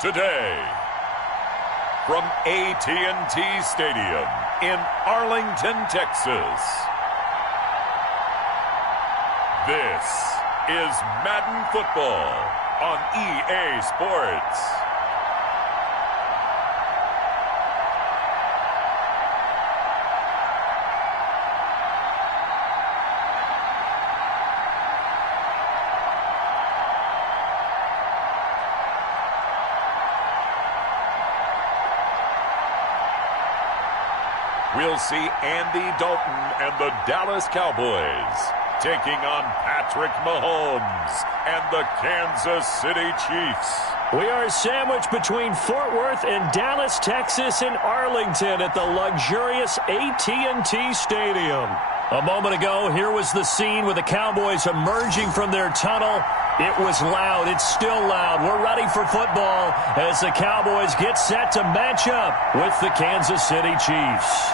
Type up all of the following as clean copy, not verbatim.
Today, from AT&T Stadium in Arlington, Texas, this is Madden Football on EA Sports. We'll see Andy Dalton and the Dallas Cowboys taking on Patrick Mahomes and the Kansas City Chiefs. We are sandwiched between Fort Worth and Dallas, Texas, and Arlington at the luxurious AT&T Stadium. A moment ago, here was the scene with the Cowboys emerging from their tunnel. It was loud. It's still loud. We're ready for football as the Cowboys get set to match up with the Kansas City Chiefs.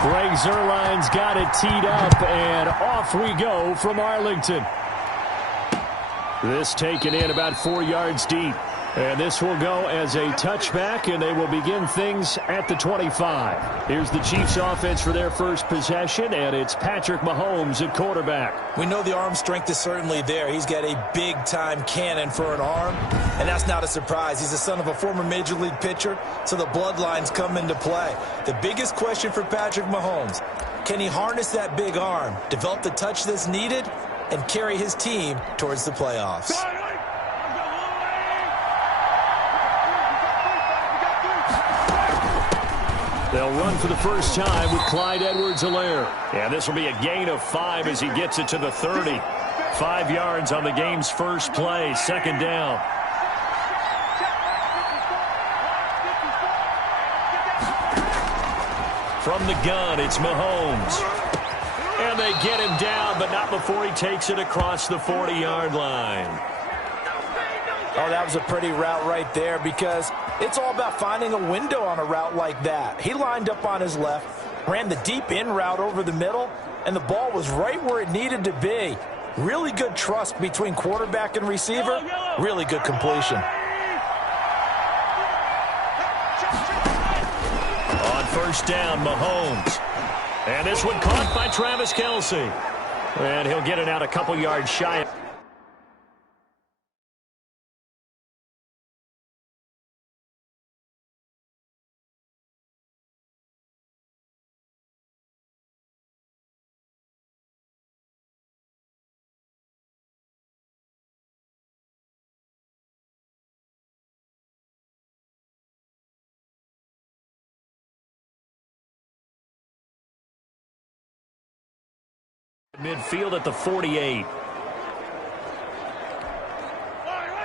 Greg Zuerlein's got it teed up, and off we go from Arlington. This taken in about 4 yards deep. And this will go as a touchback, and they will begin things at the 25. Here's the Chiefs offense for their first possession, and it's Patrick Mahomes at quarterback. We know the arm strength is certainly there. He's got a big-time cannon for an arm, and that's not a surprise. He's the son of a former Major League pitcher, so the bloodlines come into play. The biggest question for Patrick Mahomes, can he harness that big arm, develop the touch that's needed, and carry his team towards the playoffs? They'll run for the first time with Clyde Edwards-Helaire. And this will be a gain of 5 as he gets it to the 30. 5 yards on the game's first play, second down. From the gun, it's Mahomes. And they get him down, but not before he takes it across the 40-yard line. Oh, that was a pretty route right there because it's all about finding a window on a route like that. He lined up on his left, ran the deep in route over the middle, and the ball was right where it needed to be. Really good trust between quarterback and receiver. Really good completion. On first down, Mahomes. And this one caught by Travis Kelce. And he'll get it out a couple yards shy. Midfield at the 48.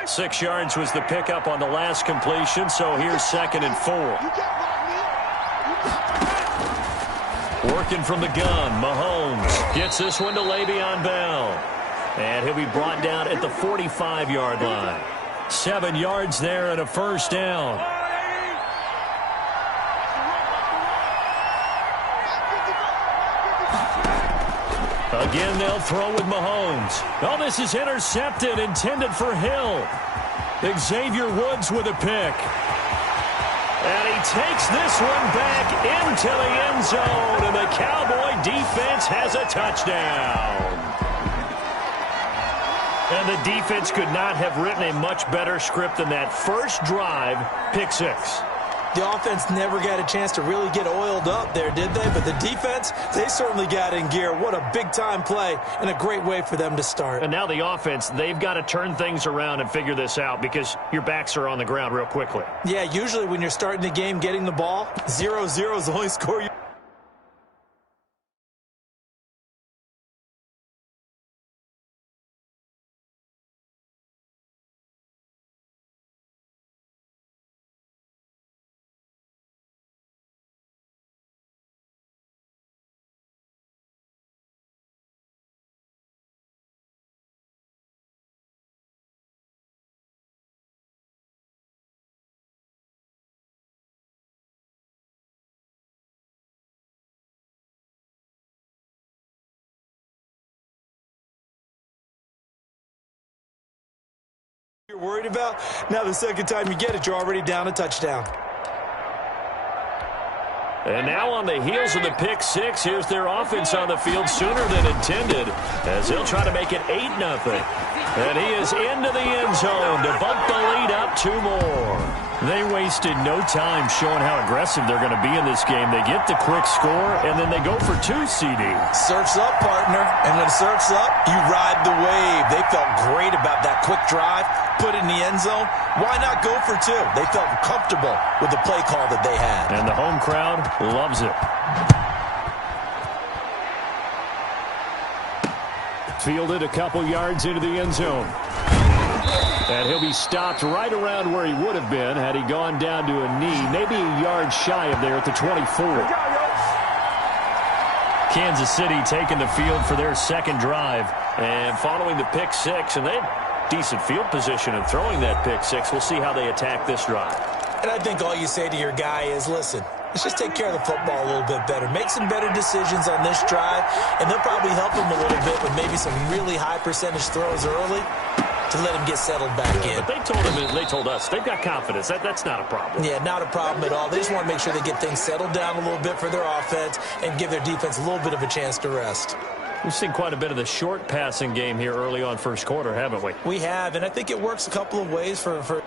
6 yards was the pickup on the last completion, so here's 2nd and 4. Working from the gun, Mahomes gets this one to Le'Veon Bell. And he'll be brought down at the 45-yard line. 7 yards there and a first down. Again, they'll throw with Mahomes. Oh, this is intercepted, intended for Hill. Xavier Woods with a pick. And he takes this one back into the end zone, and the Cowboy defense has a touchdown. And the defense could not have written a much better script than that first drive, pick 6. The offense never got a chance to really get oiled up there, did they? But the defense, they certainly got in gear. What a big-time play and a great way for them to start. And now the offense, they've got to turn things around and figure this out because your backs are on the ground real quickly. Yeah, usually when you're starting the game getting the ball, 0-0 is the only score you You're worried about? Now the second time you get it, you're already down a touchdown. And now on the heels of the pick six, here's their offense on the field sooner than intended as they'll try to make it 8-0. And he is into the end zone to bump the lead up 2 more. They wasted no time showing how aggressive they're going to be in this game. They get the quick score, and then they go for 2, CD. Surf's up, partner. And when surf's up, you ride the wave. They felt great about that quick drive, put it in the end zone. Why not go for 2? They felt comfortable with the play call that they had. And the home crowd loves it. Fielded a couple yards into the end zone. And he'll be stopped right around where he would have been had he gone down to a knee, maybe a yard shy of there at the 24. Kansas City taking the field for their second drive. And following the pick six, and they had decent field position in throwing that pick six. We'll see how they attack this drive. And I think all you say to your guy is, listen, let's just take care of the football a little bit better. Make some better decisions on this drive, and they'll probably help him a little bit with maybe some really high percentage throws early to let him get settled back in. But they told us they've got confidence. That's not a problem. Yeah, not a problem at all. They just want to make sure they get things settled down a little bit for their offense and give their defense a little bit of a chance to rest. We've seen quite a bit of the short passing game here early on first quarter, haven't we? We have, and I think it works a couple of ways for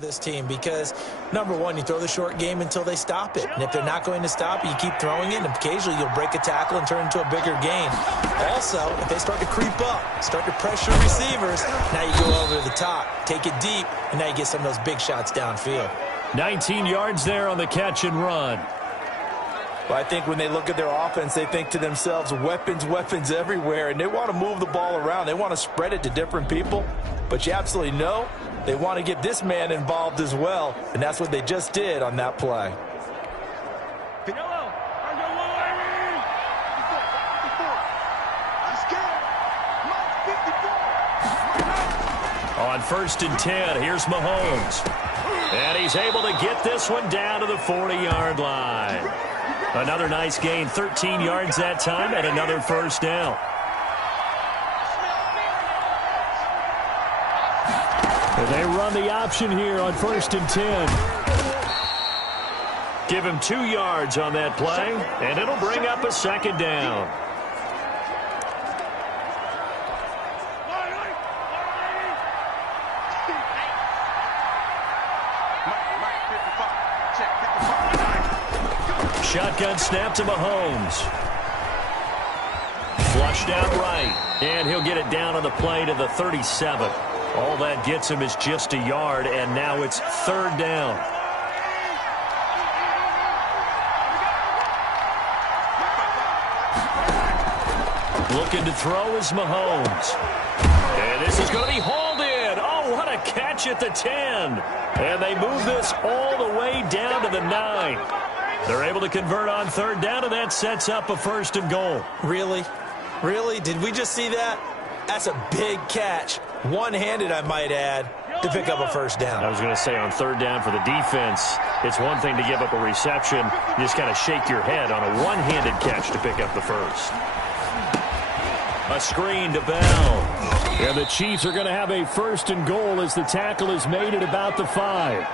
this team because, number one, you throw the short game until they stop it. And if they're not going to stop it, you keep throwing it, and occasionally you'll break a tackle and turn into a bigger gain. Also, if they start to creep up, start to pressure receivers, now you go over to the top, take it deep, and now you get some of those big shots downfield. 19 yards there on the catch and run. Well, I think when they look at their offense, they think to themselves, weapons, weapons everywhere, and they want to move the ball around. They want to spread it to different people, but you absolutely know they want to get this man involved as well, and that's what they just did on that play. On 1st and 10, here's Mahomes. And he's able to get this one down to the 40-yard line. Another nice gain, 13 yards that time, and another first down. And they run the option here on 1st and 10. Give him 2 yards on that play, and it'll bring up a second down. Shotgun snap to Mahomes. Flushed out right. And he'll get it down on the play to the 37. All that gets him is just a yard, and now it's 3rd down. Looking to throw is Mahomes. And this is going to be hauled in. Oh, what a catch at the 10. And they move this all the way down to the 9. They're able to convert on 3rd down, and that sets up a 1st and goal. Really? Really? Did we just see that? That's a big catch. One-handed, I might add, to pick up a 1st down. I was going to say on 3rd down for the defense, it's one thing to give up a reception. You just kind of shake your head on a one-handed catch to pick up the 1st. A screen to Bell. And the Chiefs are going to have a 1st and goal as the tackle is made at about the 5.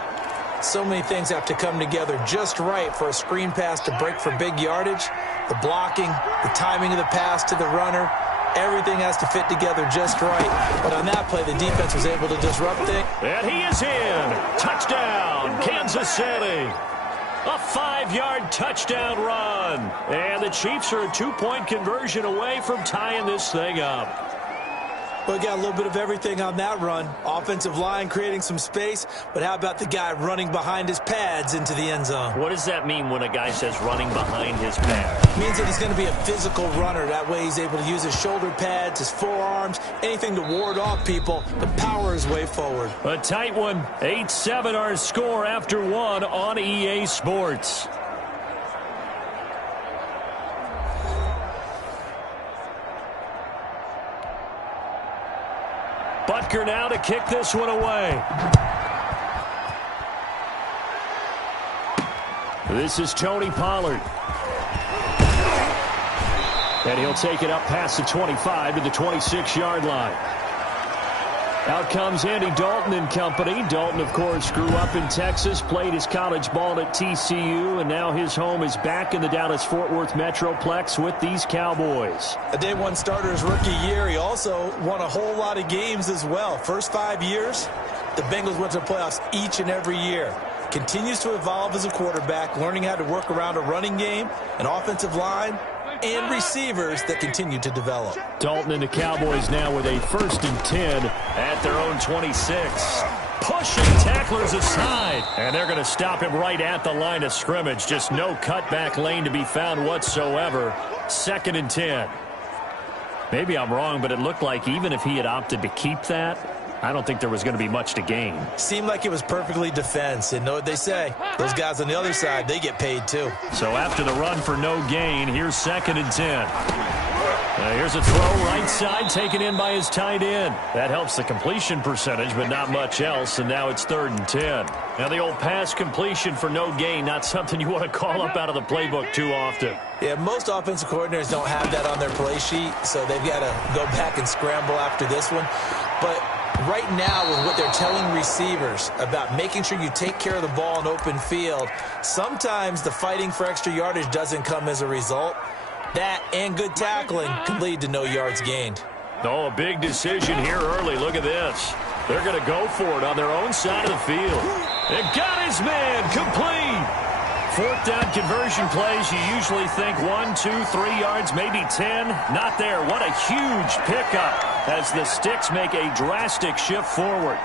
So many things have to come together just right for a screen pass to break for big yardage. The blocking, the timing of the pass to the runner, everything has to fit together just right. But on that play, the defense was able to disrupt things. And he is in. Touchdown, Kansas City. A 5-yard touchdown run. And the Chiefs are a 2-point conversion away from tying this thing up. We got a little bit of everything on that run. Offensive line creating some space, but how about the guy running behind his pads into the end zone? What does that mean when a guy says running behind his pads? It means that he's going to be a physical runner. That way he's able to use his shoulder pads, his forearms, anything to ward off people to power his way forward. A tight one. 8-7 our score after one on EA Sports. Butker now to kick this one away. This is Tony Pollard. And he'll take it up past the 25 to the 26-yard line. Out comes Andy Dalton and company. Dalton, of course, grew up in Texas, played his college ball at TCU, and now his home is back in the Dallas-Fort Worth Metroplex with these Cowboys. A day one starter his rookie year. He also won a whole lot of games as well. First 5 years, the Bengals went to the playoffs each and every year. Continues to evolve as a quarterback, learning how to work around a running game, an offensive line, and receivers that continue to develop. Dalton and the Cowboys now with a 1st and 10 at their own 26. Pushing tacklers aside. And they're going to stop him right at the line of scrimmage. Just no cutback lane to be found whatsoever. 2nd and 10. Maybe I'm wrong, but it looked like even if he had opted to keep that, I don't think there was going to be much to gain. Seemed like it was perfectly defense. And know what they say? Those guys on the other side, they get paid too. So after the run for no gain, here's 2nd and 10. Here's a throw right side taken in by his tight end. That helps the completion percentage, but not much else. And now it's 3rd and 10. Now the old pass completion for no gain, not something you want to call up out of the playbook too often. Yeah, most offensive coordinators don't have that on their play sheet, so they've got to go back and scramble after this one. But right now, with what they're telling receivers about making sure you take care of the ball in open field, sometimes the fighting for extra yardage doesn't come as a result. That and good tackling can lead to no yards gained. Oh, a big decision here early. Look at this. They're going to go for it on their own side of the field. It got his man complete. 4th down conversion plays, you usually think 1, 2, 3 yards, maybe 10. Not there. What a huge pickup as the Sticks make a drastic shift forward.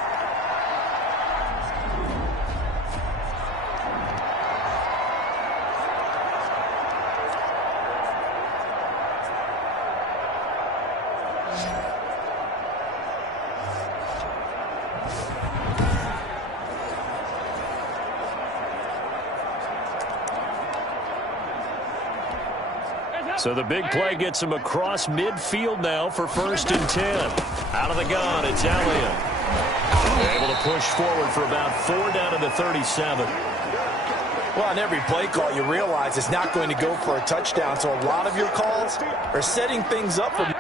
So the big play gets him across midfield now for 1st and 10. Out of the gun, it's Elliott. Able to push forward for about 4 down to the 37. Well, on every play call, you realize it's not going to go for a touchdown. So a lot of your calls are setting things up for...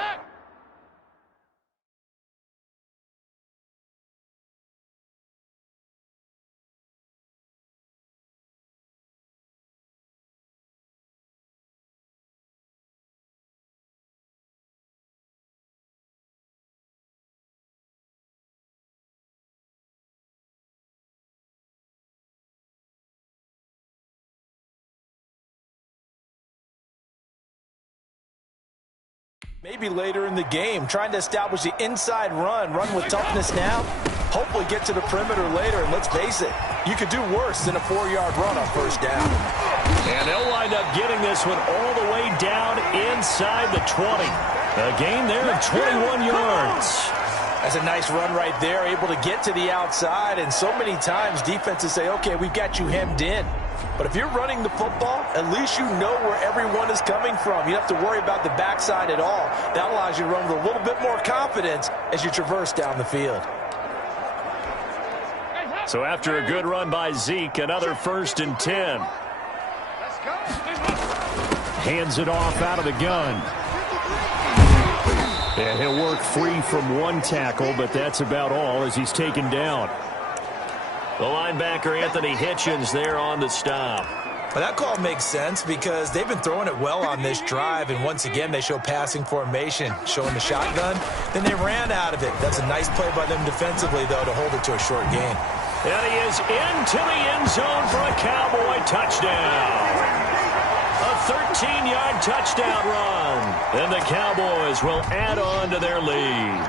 Maybe later in the game, trying to establish the inside run with toughness now. Hopefully get to the perimeter later, and let's face it, you could do worse than a 4-yard run on 1st down. And they'll wind up getting this one all the way down inside the 20. A gain there of 21 yards. That's a nice run right there, able to get to the outside, and so many times defenses say, okay, we've got you hemmed in. But if you're running the football, at least you know where everyone is coming from. You don't have to worry about the backside at all. That allows you to run with a little bit more confidence as you traverse down the field. So after a good run by Zeke, another 1st and 10. Hands it off out of the gun. And he'll work free from 1 tackle, but that's about all as he's taken down. The linebacker, Anthony Hitchens, there on the stop. Well, that call makes sense because they've been throwing it well on this drive, and once again, they show passing formation, showing the shotgun. Then they ran out of it. That's a nice play by them defensively, though, to hold it to a short gain. And he is into the end zone for a Cowboy touchdown. A 13-yard touchdown run. And the Cowboys will add on to their lead.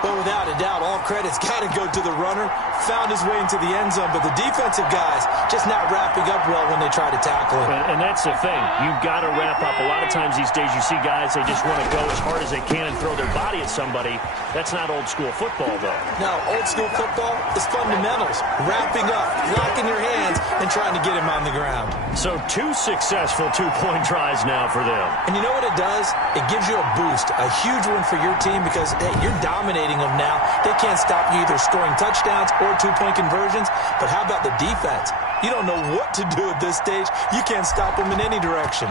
But without a doubt, all credit's got to go to the runner. Found his way into the end zone, but the defensive guys just not wrapping up well when they try to tackle him. And that's the thing. You've got to wrap up. A lot of times these days you see guys, they just want to go as hard as they can and throw their body at somebody. That's not old school football, though. No, old school football is fundamentals. Wrapping up, locking your hands, and trying to get him on the ground. So 2 successful two-point tries now for them. And you know what it does? It gives you a boost, a huge one for your team because, hey, you're dominating them now. They can't stop you either scoring touchdowns or two-point conversions. But how about the defense? You don't know what to do at this stage. You can't stop them in any direction.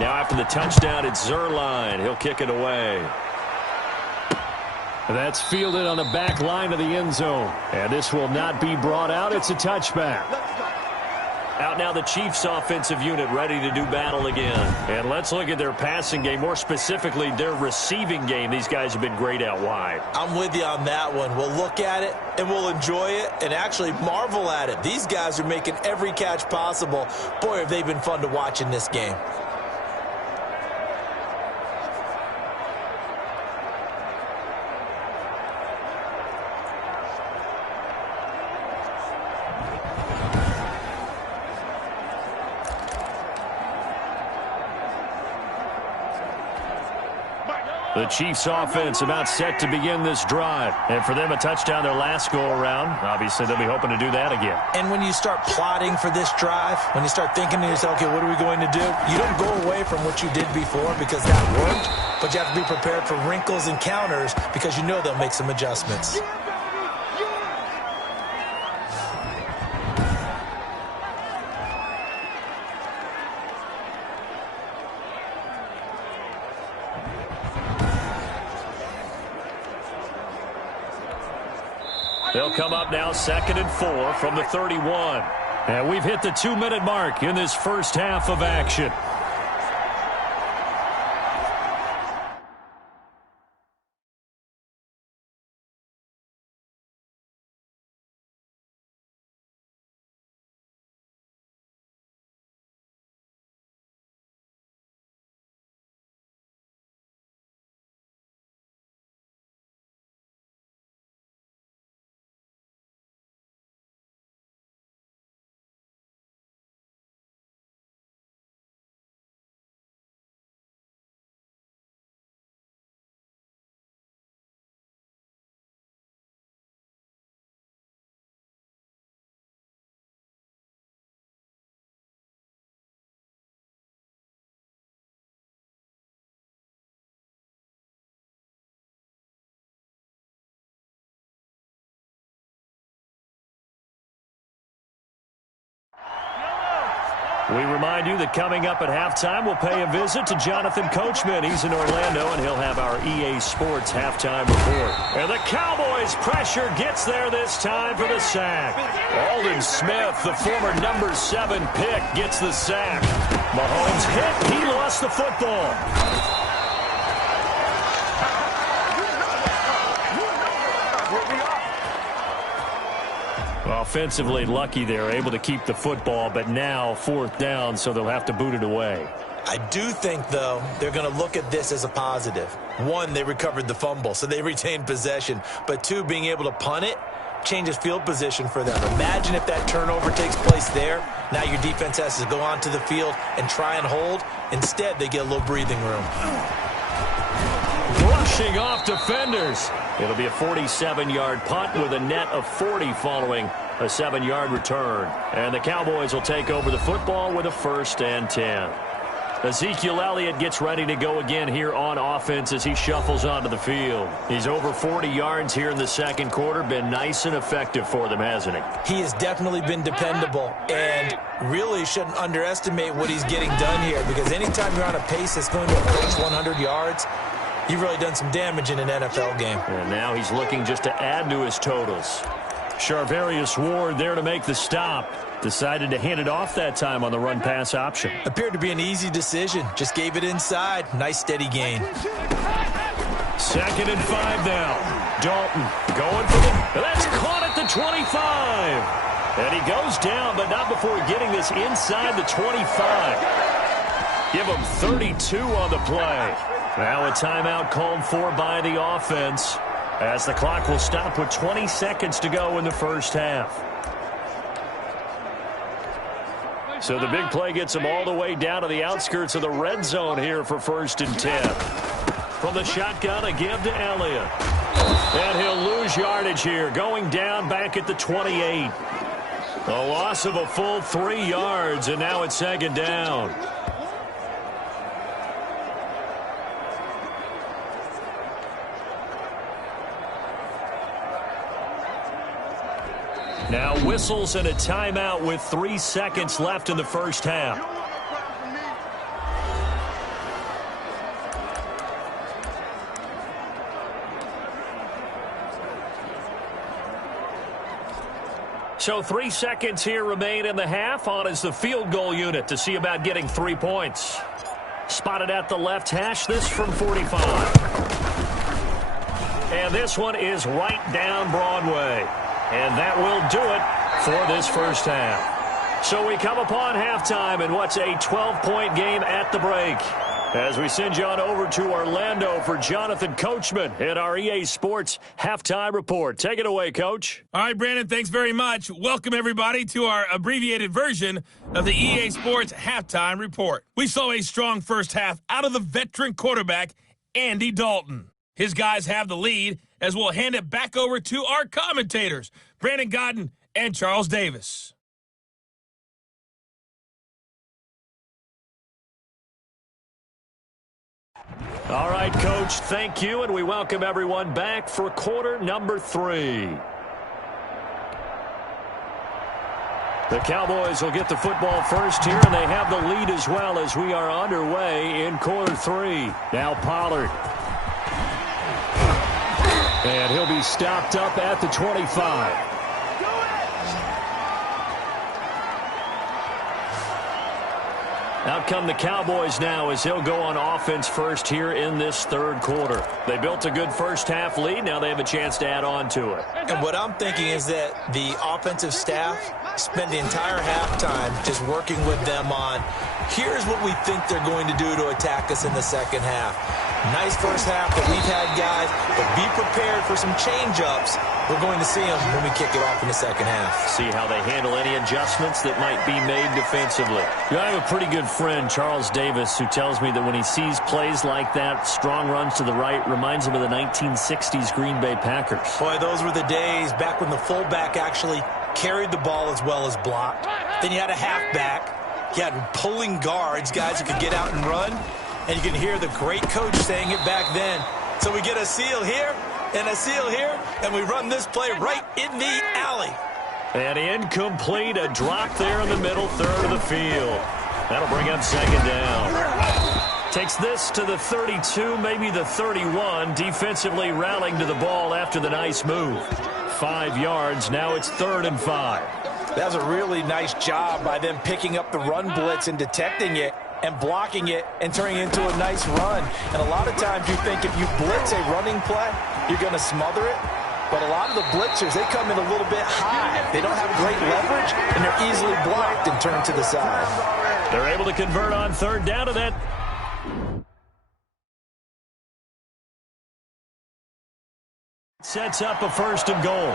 Now after the touchdown, it's Zerline. He'll kick it away. That's fielded on the back line of the end zone. And this will not be brought out. It's a touchback. Out now the Chiefs offensive unit ready to do battle again. And let's look at their passing game, more specifically their receiving game. These guys have been great out wide. I'm with you on that one. We'll look at it and we'll enjoy it and actually marvel at it. These guys are making every catch possible. Boy, have they been fun to watch in this game. The Chiefs offense about set to begin this drive. And for them, a touchdown their last go-around. Obviously, they'll be hoping to do that again. And when you start plotting for this drive, when you start thinking to yourself, okay, what are we going to do? You don't go away from what you did before because that worked, but you have to be prepared for wrinkles and counters because you know they'll make some adjustments. They'll come up now 2nd and 4 from the 31. And we've hit the 2-minute mark in this first half of action. We remind you that coming up at halftime, we'll pay a visit to Jonathan Coachman. He's in Orlando, and he'll have our EA Sports halftime report. And the Cowboys' pressure gets there this time for the sack. Aldon Smith, the former number 7 pick, gets the sack. Mahomes hit. He lost the football. Offensively lucky they're able to keep the football, but now 4th down, so they'll have to boot it away. I do think, though, they're going to look at this as a positive. 1, they recovered the fumble, so they retained possession. But 2, being able to punt it changes field position for them. Imagine if that turnover takes place there. Now your defense has to go onto the field and try and hold. Instead, they get a little breathing room. Brushing off defenders. It'll be a 47-yard punt with a net of 40 following a 7-yard return. And the Cowboys will take over the football with a 1st and 10. Ezekiel Elliott gets ready to go again here on offense as he shuffles onto the field. He's over 40 yards here in the 2nd quarter. Been nice and effective for them, hasn't he? He has definitely been dependable and really shouldn't underestimate what he's getting done here because anytime you're on a pace that's going to approach 100 yards, you've really done some damage in an NFL game. And now he's looking just to add to his totals. Charvarius Ward there to make the stop. Decided to hand it off that time on the run-pass option. Appeared to be an easy decision. Just gave it inside. Nice steady gain. 2nd and 5 now. Dalton going for the... That's caught at the 25. And he goes down, but not before getting this inside the 25. Give him 32 on the play. Now a timeout called for by the offense, as the clock will stop with 20 seconds to go in the first half. So the big play gets him all the way down to the outskirts of the red zone here for 1st and 10. From the shotgun, a give to Elliott. And he'll lose yardage here, going down back at the 28. A loss of a full 3 yards, and now it's 2nd down. Now whistles and a timeout with 3 seconds left in the first half. So 3 seconds here remain in the half. On is the field goal unit to see about getting 3 points. Spotted at the left hash, this from 45. And this one is right down Broadway. And that will do it for this first half. So we come upon halftime in what's a 12-point game at the break, as we send you on over to Orlando for Jonathan Coachman in our EA Sports Halftime Report. Take it away, Coach. All right, Brandon, thanks very much. Welcome, everybody, to our abbreviated version of the EA Sports Halftime Report. We saw a strong first half out of the veteran quarterback, Andy Dalton. His guys have the lead, as we'll hand it back over to our commentators, Brandon Godden and Charles Davis. All right, Coach, thank you, and we welcome everyone back for quarter number 3. The Cowboys will get the football first here, and they have the lead as well as we are underway in quarter 3. Now Pollard. And he'll be stopped up at the 25. Out come the Cowboys now as he'll go on offense first here in this third quarter. They built a good first half lead. Now they have a chance to add on to it. And what I'm thinking is that the offensive staff spend the entire halftime just working with them on, here's what we think they're going to do to attack us in the second half. Nice first half that we've had, guys, but be prepared for some change-ups. We're going to see them when we kick it off in the second half. See how they handle any adjustments that might be made defensively. I have a pretty good friend, Charles Davis, who tells me that when he sees plays like that, strong runs to the right, reminds him of the 1960s Green Bay Packers. Boy, those were the days back when the fullback actually carried the ball as well as blocked. Then you had a halfback. You had pulling guards, guys who could get out and run. And you can hear the great coach saying it back then. So we get a seal here and a seal here, and we run this play right in the alley. And incomplete, a drop there in the middle third of the field. That'll bring up 2nd down. Takes this to the 32, maybe the 31, defensively rallying to the ball after the nice move. 5 yards, now it's 3rd and 5. That was a really nice job by them picking up the run blitz and detecting it and blocking it and turning it into a nice run. And a lot of times you think if you blitz a running play, you're going to smother it. But a lot of the blitzers, they come in a little bit high. They don't have great leverage, and they're easily blocked and turned to the side. They're able to convert on 3rd down to that. Sets up a 1st and goal.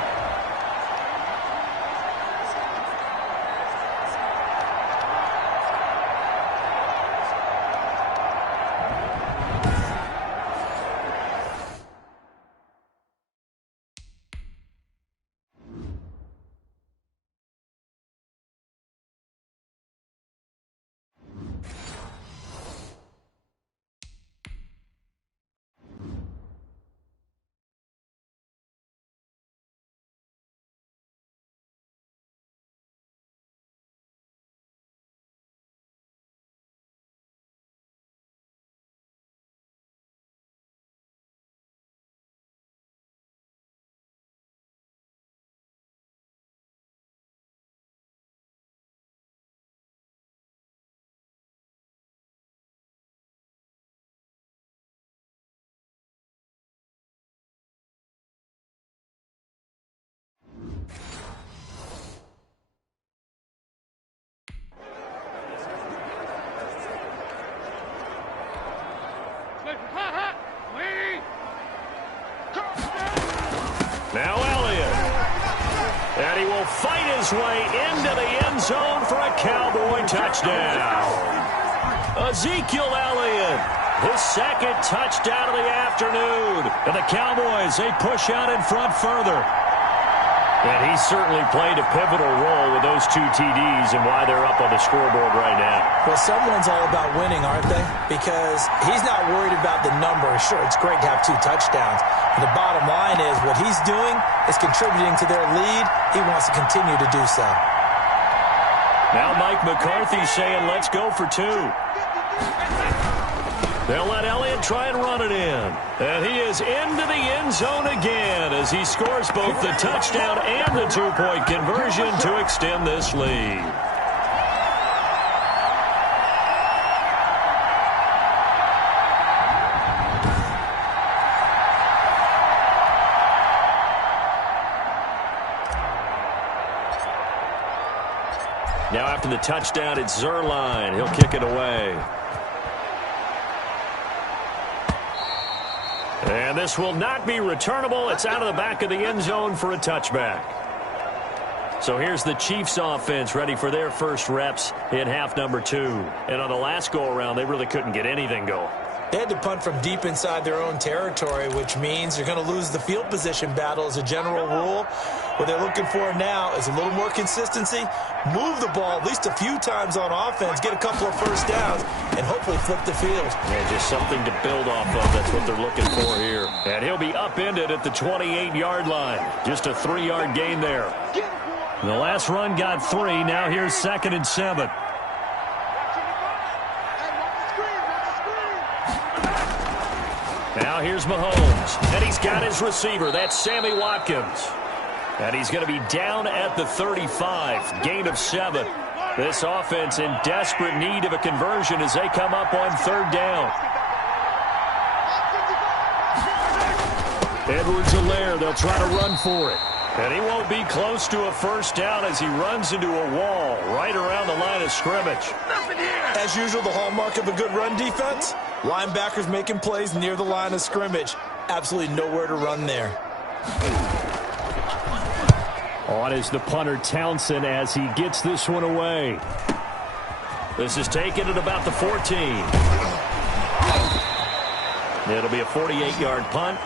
his way into the end zone for a Cowboy touchdown. Ezekiel Elliott, his second touchdown of the afternoon. And the Cowboys, they push out in front further. And he certainly played a pivotal role with those 2 TDs and why they're up on the scoreboard right now. Well, someone's all about winning, aren't they? Because he's not worried about the number. Sure, it's great to have 2 touchdowns. But the bottom line is what he's doing is contributing to their lead. He wants to continue to do so. Now Mike McCarthy saying, let's go for 2. They'll let Elliott try and run it in. And he is into the end zone again as he scores both the touchdown and the 2-point conversion to extend this lead. Now after the touchdown, it's Zerline. He'll kick it away. And this will not be returnable. It's out of the back of the end zone for a touchback. So here's the Chiefs offense ready for their first reps in half number 2. And on the last go-around, they really couldn't get anything going. They had to punt from deep inside their own territory, which means you're going to lose the field position battle as a general rule. What they're looking for now is a little more consistency, move the ball at least a few times on offense, get a couple of first downs, and hopefully flip the field. Yeah, just something to build off of. That's what they're looking for here. And he'll be upended at the 28-yard line. Just a 3-yard gain there. The last run got 3. Now here's 2nd and 7. Now here's Mahomes. And he's got his receiver. That's Sammy Watkins. And he's going to be down at the 35. Gain of 7. This offense in desperate need of a conversion as they come up on 3rd down. Edwards-Helaire, they'll try to run for it. And he won't be close to a first down as he runs into a wall right around the line of scrimmage. As usual, the hallmark of a good run defense, linebackers making plays near the line of scrimmage. Absolutely nowhere to run there. On is the punter Townsend as he gets this one away. This is taken at about the 14. It'll be a 48-yard punt.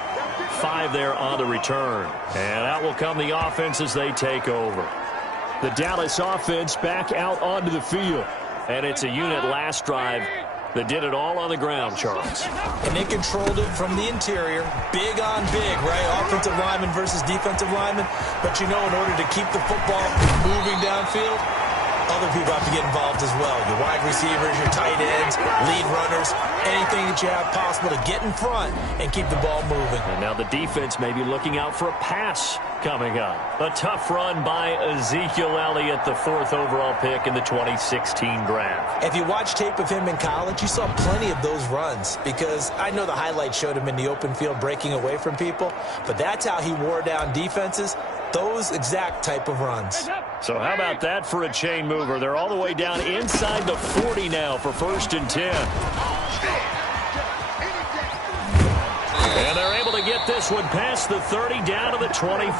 5 there on the return. And out will come the offense as they take over. The Dallas offense back out onto the field. And it's a unit last drive that did it all on the ground, Charles. And they controlled it from the interior. Big on big, right? Offensive lineman versus defensive lineman. But you know, in order to keep the football moving downfield, other people have to get involved as well. Your wide receivers, your tight ends, lead runners, anything that you have possible to get in front and keep the ball moving. And now the defense may be looking out for a pass coming up. A tough run by Ezekiel Elliott, the 4th overall pick in the 2016 draft. If you watch tape of him in college, you saw plenty of those runs because I know the highlights showed him in the open field breaking away from people, but that's how he wore down defenses. Those exact type of runs. So how about that for a chain mover? They're all the way down inside the 40 now for 1st and 10. And they're able to get this one past the 30 down to the 25.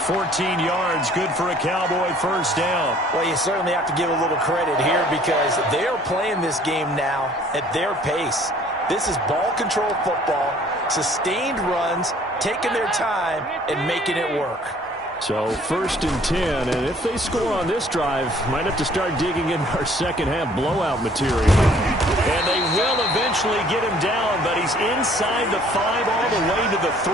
14 yards, good for a Cowboy first down. Well, you certainly have to give a little credit here because they're playing this game now at their pace. This is ball control football, sustained runs, taking their time and making it work. So 1st and 10, and if they score on this drive, might have to start digging in our second half blowout material. And they will eventually get him down, but he's inside the 5 all the way to the 3.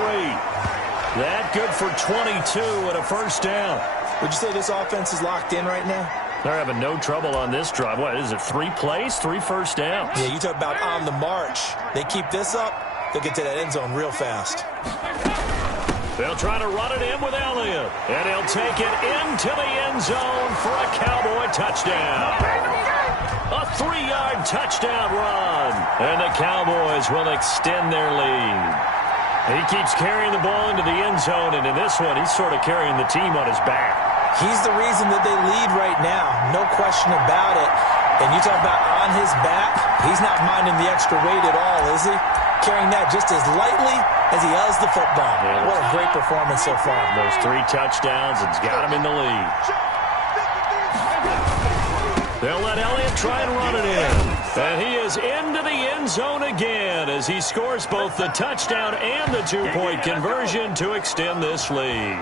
That good for 22 and a first down. Would you say this offense is locked in right now? They're having no trouble on this drive. What is it, 3 plays, 3 first downs? Yeah, you talk about on the march. They keep this up, they'll get to that end zone real fast. They'll try to run it in with Elliott. And he'll take it into the end zone for a Cowboy touchdown. A 3-yard touchdown run. And the Cowboys will extend their lead. He keeps carrying the ball into the end zone, and in this one, he's sort of carrying the team on his back. He's the reason that they lead right now. No question about it. And you talk about on his back, he's not minding the extra weight at all, is he? carrying that just as lightly as he has the football. Yeah, what a great performance so far. Those 3 touchdowns, it's got him in the lead. They'll let Elliott try and run it in. And he is into the end zone again as he scores both the touchdown and the 2-point conversion to extend this lead.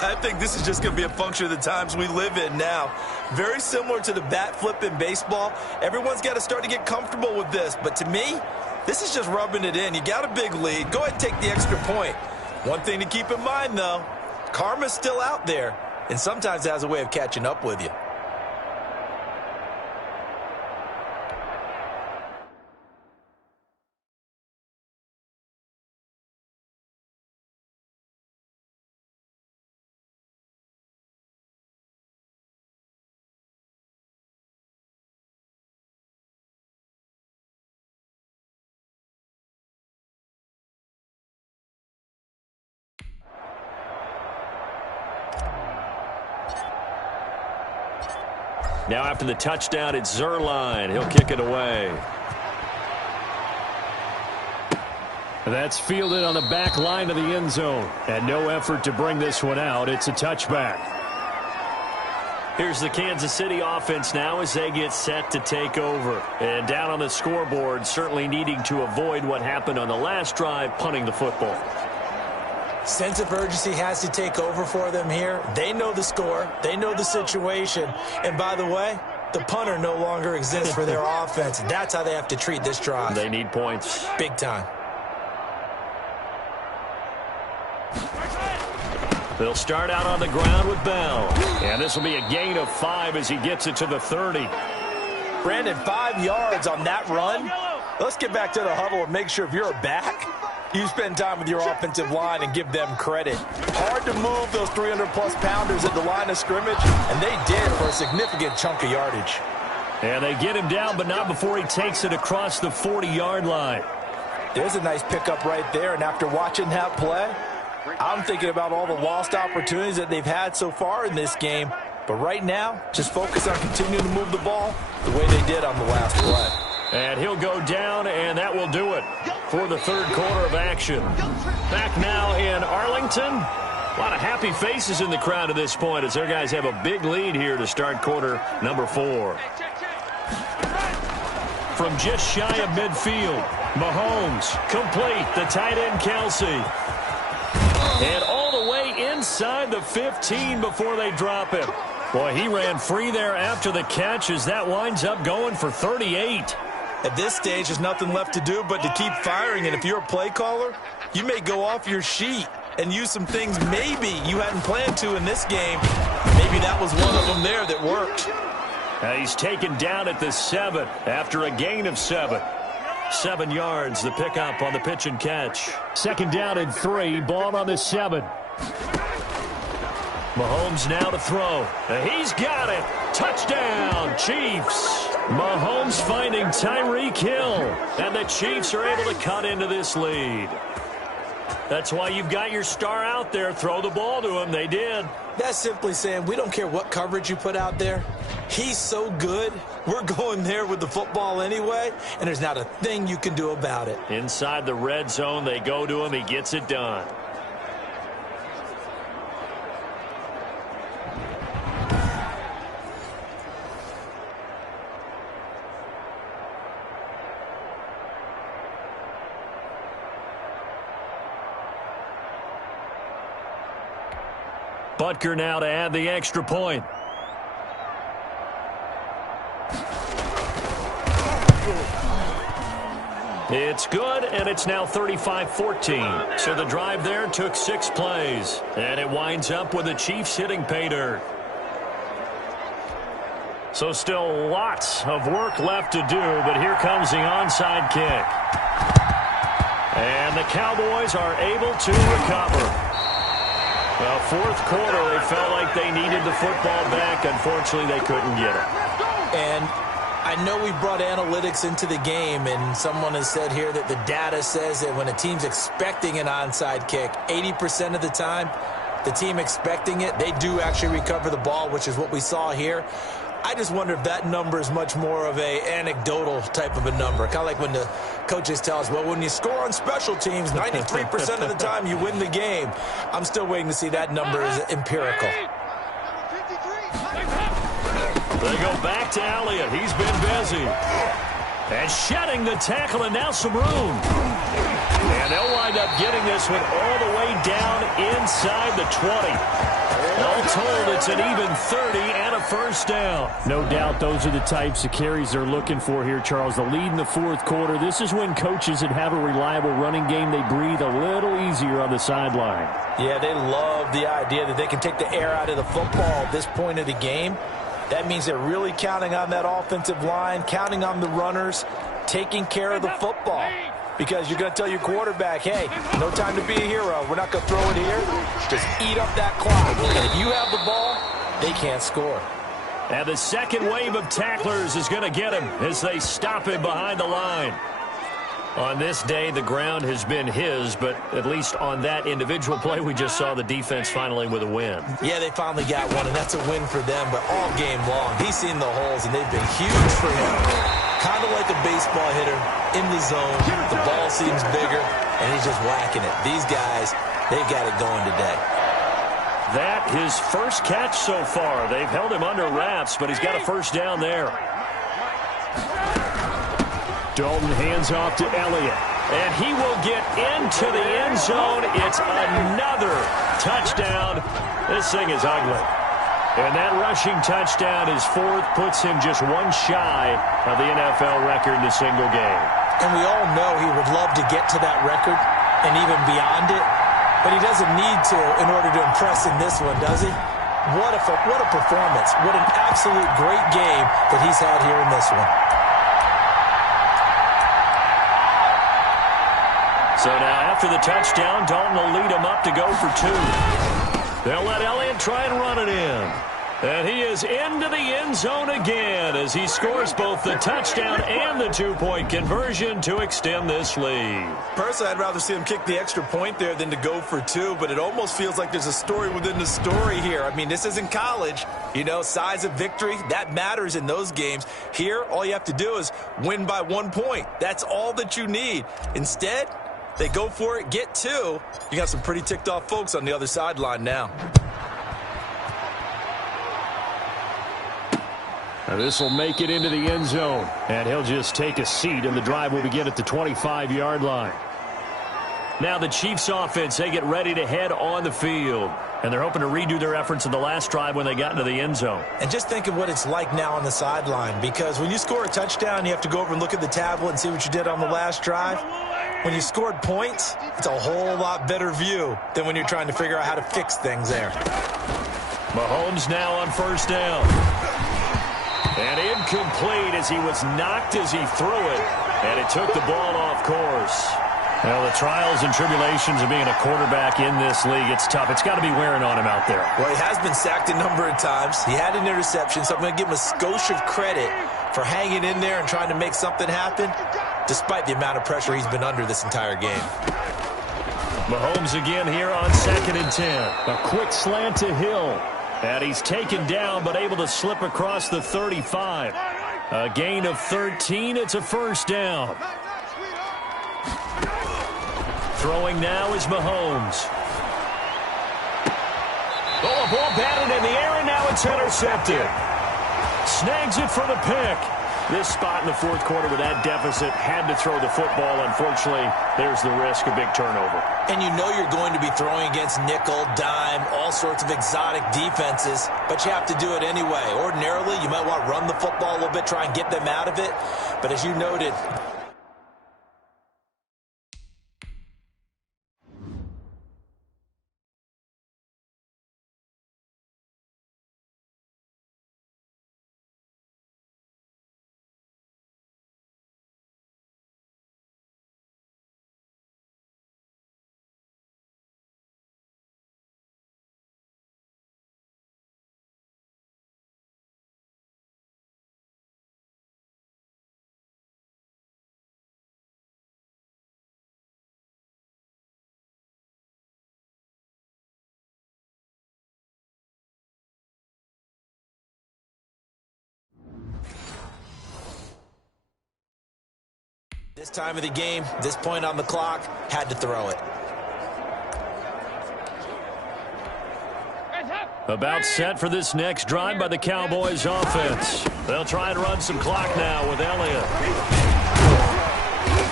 I think this is just going to be a function of the times we live in now. Very similar to the bat flip in baseball. Everyone's got to start to get comfortable with this. But to me, this is just rubbing it in. You got a big lead. Go ahead and take the extra point. One thing to keep in mind, though, karma's still out there, and sometimes it has a way of catching up with you. Now after the touchdown, it's Zerline. He'll kick it away. That's fielded on the back line of the end zone. And no effort to bring this one out. It's a touchback. Here's the Kansas City offense now as they get set to take over. And down on the scoreboard, certainly needing to avoid what happened on the last drive, punting the football. Sense of urgency has to take over for them here. They know the score. They know the situation. And by the way, the punter no longer exists for their offense. That's how they have to treat this drive. They need points. Big time. They'll start out on the ground with Bell. And this will be a gain of 5 as he gets it to the 30. Brandon, 5 yards on that run. Let's get back to the huddle and make sure if you're a back, you spend time with your offensive line and give them credit. Hard to move those 300-plus pounders at the line of scrimmage, and they did for a significant chunk of yardage. And they get him down, but not before he takes it across the 40-yard line. There's a nice pickup right there, and after watching that play, I'm thinking about all the lost opportunities that they've had so far in this game. But right now, just focus on continuing to move the ball the way they did on the last play. And he'll go down, and that will do it for the third quarter of action. Back now in Arlington. A lot of happy faces in the crowd at this point as their guys have a big lead here to start quarter number 4. From just shy of midfield, Mahomes complete the tight end Kelsey. And all the way inside the 15 before they drop him. Boy, he ran free there after the catch as that winds up going for 38. At this stage, there's nothing left to do but to keep firing. And if you're a play caller, you may go off your sheet and use some things maybe you hadn't planned to in this game. Maybe that was one of them there that worked. He's taken down at the 7 after a gain of 7. 7 yards, the pickup on the pitch and catch. Second down and 3, ball on the 7. Mahomes now to throw. He's got it. Touchdown, Chiefs. Mahomes finding Tyreek Hill. And the Chiefs are able to cut into this lead. That's why you've got your star out there. Throw the ball to him. They did. That's simply saying we don't care what coverage you put out there. He's so good. We're going there with the football anyway, and there's not a thing you can do about it. Inside the red zone, they go to him. He gets it done. Butker now to add the extra point. It's good, and it's now 35-14. So the drive there took 6 plays. And it winds up with the Chiefs hitting pay dirt. So still lots of work left to do, but here comes the onside kick. And the Cowboys are able to recover. Well, fourth quarter, they felt like they needed the football back. Unfortunately, they couldn't get it. And I know we brought analytics into the game, and someone has said here that the data says that when a team's expecting an onside kick, 80% of the time, the team expecting it, they do actually recover the ball, which is what we saw here. I just wonder if that number is much more of a anecdotal type of a number. Kind of like when the coaches tell us, well, when you score on special teams, 93% of the time you win the game. I'm still waiting to see that number is empirical. They go back to Elliott. He's been busy. And shedding the tackle, and now some room. And they'll wind up getting this one all the way down inside the 20. All told, it's an even 30 and a first down. No doubt those are the types of carries they're looking for here, Charles. The lead in the fourth quarter. This is when coaches that have a reliable running game, they breathe a little easier on the sideline. Yeah, they love the idea that they can take the air out of the football at this point of the game. That means they're really counting on that offensive line, counting on the runners, taking care of the football. Because you're going to tell your quarterback, hey, no time to be a hero. We're not going to throw it here. Just eat up that clock. And if you have the ball, they can't score. And the second wave of tacklers is going to get him as they stop him behind the line. On this day, the ground has been his, but at least on that individual play, we just saw the defense finally with a win. Yeah, they finally got one, and that's a win for them. But all game long, he's seen the holes, and they've been huge for him. Kind of like a baseball hitter in the zone. The ball seems bigger, and he's just whacking it. These guys, they've got it going today. That his first catch so far. They've held him under wraps, but he's got a first down there. Dalton hands off to Elliott. And he will get into the end zone. It's another touchdown. This thing is ugly. And that rushing touchdown is fourth, puts him just one shy of the NFL record in a single game. And we all know he would love to get to that record and even beyond it, but he doesn't need to in order to impress in this one, does he? What a performance. What an absolute great game that he's had here in this one. So now after the touchdown, Dalton will lead him up to go for two. They'll let Elliott try and run it in. And he is into the end zone again as he scores both the touchdown and the two-point conversion to extend this lead. Personally, I'd rather see him kick the extra point there than to go for two, but it almost feels like there's a story within the story here. I mean, this isn't college. You know, size of victory, that matters in those games. Here, all you have to do is win by 1 point. That's all that you need. Instead, they go for it, get two. You got some pretty ticked off folks on the other sideline now. Now this will make it into the end zone. And he'll just take a seat, and the drive will begin at the 25-yard line. Now the Chiefs offense, they get ready to head on the field. And they're hoping to redo their efforts in the last drive when they got into the end zone. And just think of what it's like now on the sideline, because when you score a touchdown, you have to go over and look at the tablet and see what you did on the last drive. When you scored points, it's a whole lot better view than when you're trying to figure out how to fix things there. Mahomes now on first down. And incomplete as he was knocked as he threw it. And it took the ball off course. Well, the trials and tribulations of being a quarterback in this league, it's tough. It's got to be wearing on him out there. Well, he has been sacked a number of times. He had an interception, so I'm going to give him a skosh of credit for hanging in there and trying to make something happen, despite the amount of pressure he's been under this entire game. Mahomes again here on 2nd and 10. A quick slant to Hill. And he's taken down, but able to slip across the 35. A gain of 13. It's a first down. Throwing now is Mahomes. Oh, a ball batted in the air, and now it's intercepted. Snags it for the pick. This spot in the fourth quarter with that deficit, had to throw the football. Unfortunately, there's the risk of big turnover. And you know you're going to be throwing against nickel, dime, all sorts of exotic defenses, but you have to do it anyway. Ordinarily, you might want to run the football a little bit, try and get them out of it. But as you noted, This time of the game, this point on the clock, had to throw it. About set for this next drive by the Cowboys offense. They'll try and run some clock now with Elliott.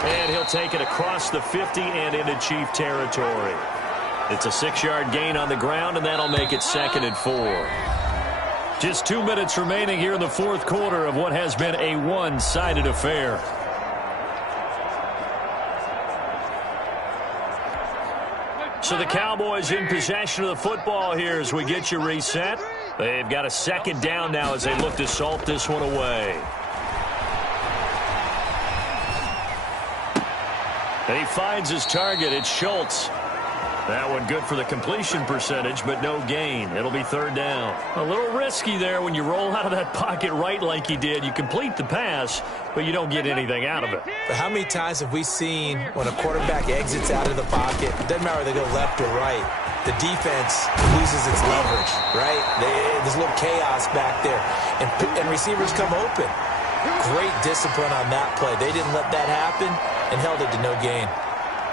And he'll take it across the 50 and into Chief territory. It's a 6-yard gain on the ground, and that'll make it 2nd and 4. Just 2 minutes remaining here in the fourth quarter of what has been a one-sided affair. So the Cowboys in possession of the football here as we get you reset. They've got a 2nd down now as they look to salt this one away. And he finds his target. It's Schultz. That one good for the completion percentage, but no gain. It'll be 3rd down. A little risky there when you roll out of that pocket right like he did. You complete the pass, but you don't get anything out of it. But how many times have we seen when a quarterback exits out of the pocket, it doesn't matter if they go left or right, the defense loses its leverage, right? There's a little chaos back there, and receivers come open. Great discipline on that play. They didn't let that happen and held it to no gain.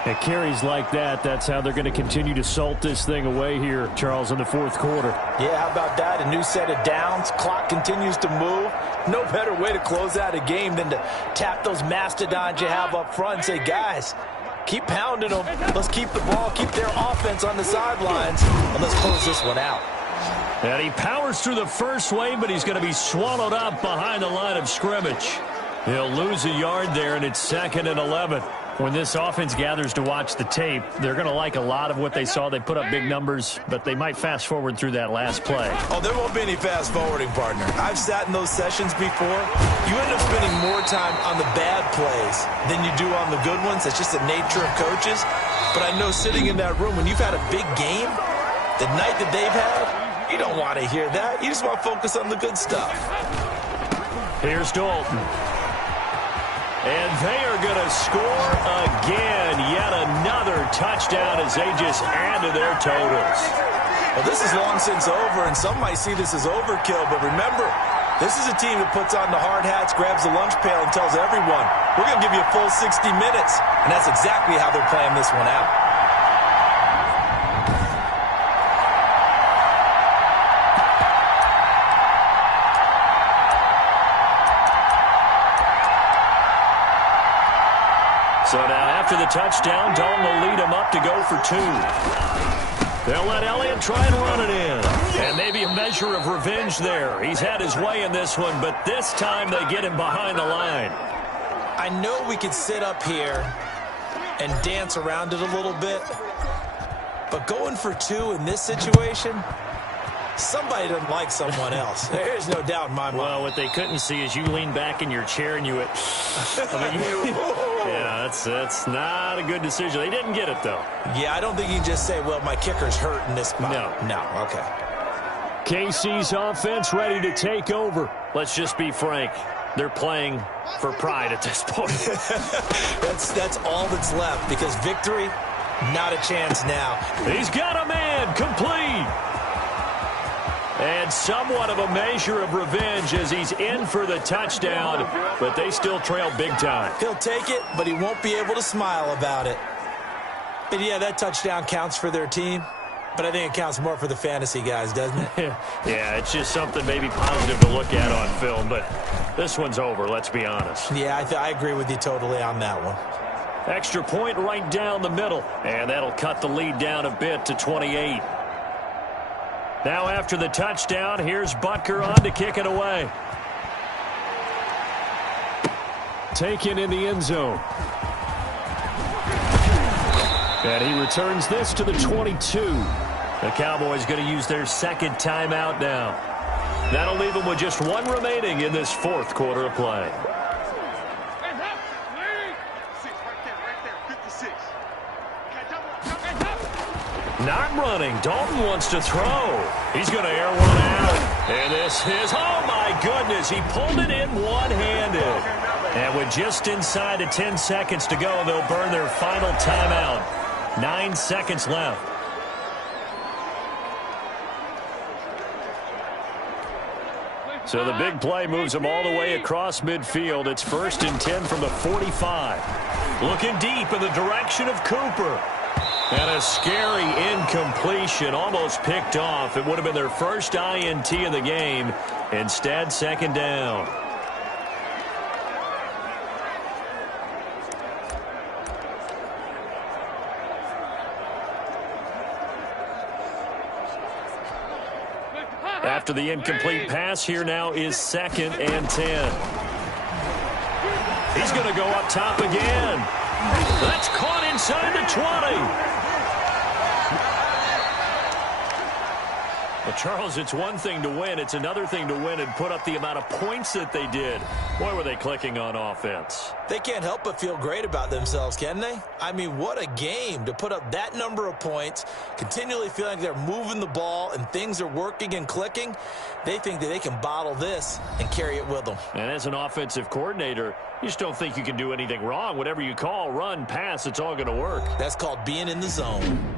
At carries like that, that's how they're going to continue to salt this thing away here, Charles, in the fourth quarter. Yeah, how about that? A new set of downs. Clock continues to move. No better way to close out a game than to tap those mastodons you have up front and say, guys, keep pounding them. Let's keep the ball, keep their offense on the sidelines, and let's close this one out. And he powers through the first wave, but he's going to be swallowed up behind the line of scrimmage. He'll lose a yard there, and it's 2nd and 11. When this offense gathers to watch the tape, they're going to like a lot of what they saw. They put up big numbers, but they might fast forward through that last play. Oh, there won't be any fast forwarding, partner. I've sat in those sessions before. You end up spending more time on the bad plays than you do on the good ones. That's just the nature of coaches. But I know sitting in that room, when you've had a big game, the night that they've had, you don't want to hear that. You just want to focus on the good stuff. Here's Dalton. And they are going to score again. Yet another touchdown as they just add to their totals. Well, this is long since over, and some might see this as overkill. But remember, this is a team that puts on the hard hats, grabs the lunch pail, and tells everyone, we're going to give you a full 60 minutes. And that's exactly how they're playing this one out. So now after the touchdown, Dalton will lead him up to go for 2. They'll let Elliott try and run it in. And maybe a measure of revenge there. He's had his way in this one, but this time they get him behind the line. I know we could sit up here and dance around it a little bit, but going for 2 in this situation, somebody doesn't like someone else. There's no doubt in my mind. Well, what they couldn't see is you lean back in your chair and you went, yeah, that's not a good decision. They didn't get it, though. Yeah, I don't think you can just say, well, my kicker's hurt in this spot. No, okay. KC's offense ready to take over. Let's just be frank. They're playing for pride at this point. That's all that's left, because victory, not a chance now. He's got a man, complete. And somewhat of a measure of revenge as he's in for the touchdown, but they still trail big time. He'll take it, but he won't be able to smile about it. And yeah, that touchdown counts for their team, but I think it counts more for the fantasy guys, doesn't it? Yeah, it's just something maybe positive to look at on film, but this one's over, let's be honest. Yeah, I agree with you totally on that one. Extra point right down the middle, and that'll cut the lead down a bit to 28. Now after the touchdown, here's Butker on to kick it away. Taken in the end zone. And he returns this to the 22. The Cowboys going to use their 2nd timeout now. That'll leave them with just 1 remaining in this fourth quarter of play. Not running. Dalton wants to throw. He's going to air one out. And this is, oh my goodness, he pulled it in one-handed. And with just inside of 10 seconds to go, they'll burn their final timeout. 9 seconds left. So the big play moves them all the way across midfield. It's 1st and 10 from the 45. Looking deep in the direction of Cooper. And a scary incompletion, almost picked off. It would have been their first INT of the game. Instead, 2nd down. After the incomplete pass, here now is 2nd and 10. He's going to go up top again. That's caught inside the 20. Well, Charles, it's one thing to win. It's another thing to win and put up the amount of points that they did. Boy, were they clicking on offense. They can't help but feel great about themselves, can they? I mean, what a game to put up that number of points, continually feeling like they're moving the ball and things are working and clicking. They think that they can bottle this and carry it with them. And as an offensive coordinator, you just don't think you can do anything wrong. Whatever you call, run, pass, it's all going to work. That's called being in the zone.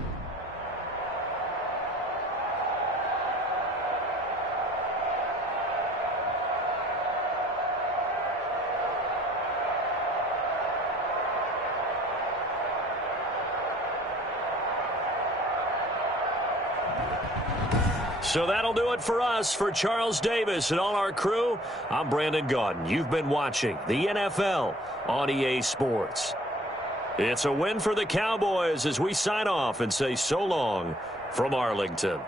So that'll do it for us. For Charles Davis and all our crew, I'm Brandon Gaudin. You've been watching the NFL on EA Sports. It's a win for the Cowboys as we sign off and say so long from Arlington.